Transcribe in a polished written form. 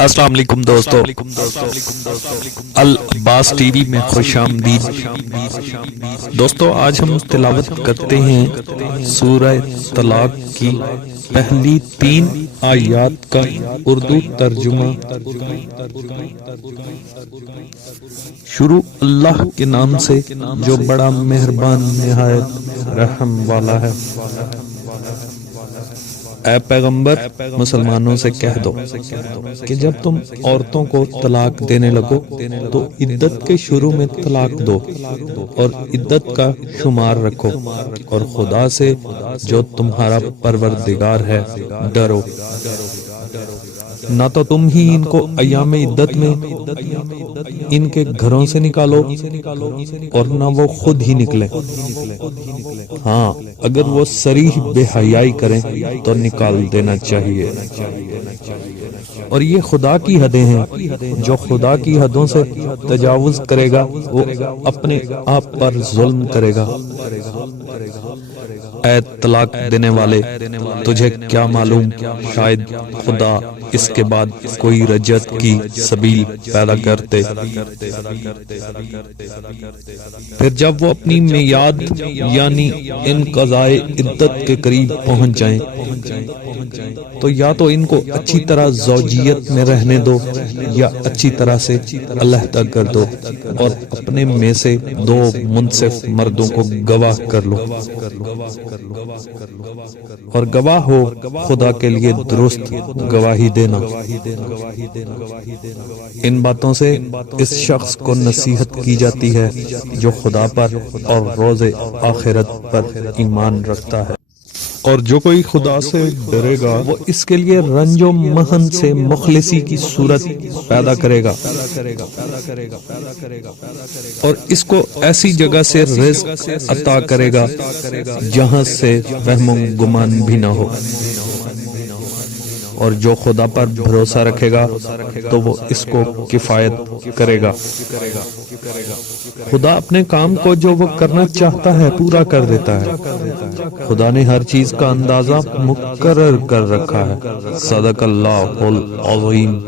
السلام علیکم دوستو، العباس ٹی وی میں خوش آمدید۔ دوستو آج ہم تلاوت کرتے ہیں سورہ طلاق کی پہلی 3 آیات کا اردو ترجمہ۔ شروع اللہ کے نام سے جو بڑا مہربان نہایت رحم والا ہے۔ اے پیغمبر، مسلمانوں سے کہہ دو کہ جب تم عورتوں کو طلاق دینے لگو تو عدت کے شروع میں طلاق دو اور عدت کا شمار رکھو، اور خدا سے جو تمہارا پروردگار ہے ڈرو۔ نہ تو تم ہی ان کو ایام عدت میں ان کے گھروں سے نکالو اور نہ وہ خود ہی نکلے۔ ہاں، اگر وہ صریح بے حیائی کریں تو نکال دینا چاہیے، اور یہ خدا کی حدیں ہیں۔ جو خدا کی حدوں سے تجاوز کرے گا وہ اپنے آپ پر ظلم کرے گا۔ اے طلاق دینے والے، تجھے کیا معلوم شاید خدا اس کے بعد کوئی رجعت کی سبیل پیدا کرتے۔ پھر جب وہ اپنی میعاد یعنی انقضاء عدت کے قریب پہنچ جائیں تو یا تو ان کو اچھی طرح زوجیت میں رہنے دو یا اچھی طرح سے علیحدہ کر دو، اور اپنے میں سے 2 منصف مردوں کو گواہ کر لو، اور گواہ ہو خدا کے لیے درست گواہی دینا۔ ان باتوں سے اس شخص کو نصیحت کی جاتی ہے جو خدا پر اور روز آخرت پر ایمان رکھتا ہے، اور جو کوئی خدا سے ڈرے گا وہ اس کے لیے رنج و محن سے مخلصی کی صورت پیدا کرے گا، اور اس کو ایسی جگہ سے رزق عطا کرے گا جہاں سے وہم و گمان بھی نہ ہو، اور جو خدا پر بھروسہ رکھے گا تو وہ اس کو کفایت کرے گا۔ خدا اپنے کام کو جو وہ کرنا چاہتا ہے پورا کر دیتا ہے۔ خدا نے ہر چیز کا اندازہ مقرر کر رکھا ہے۔ صدق اللہ العظیم۔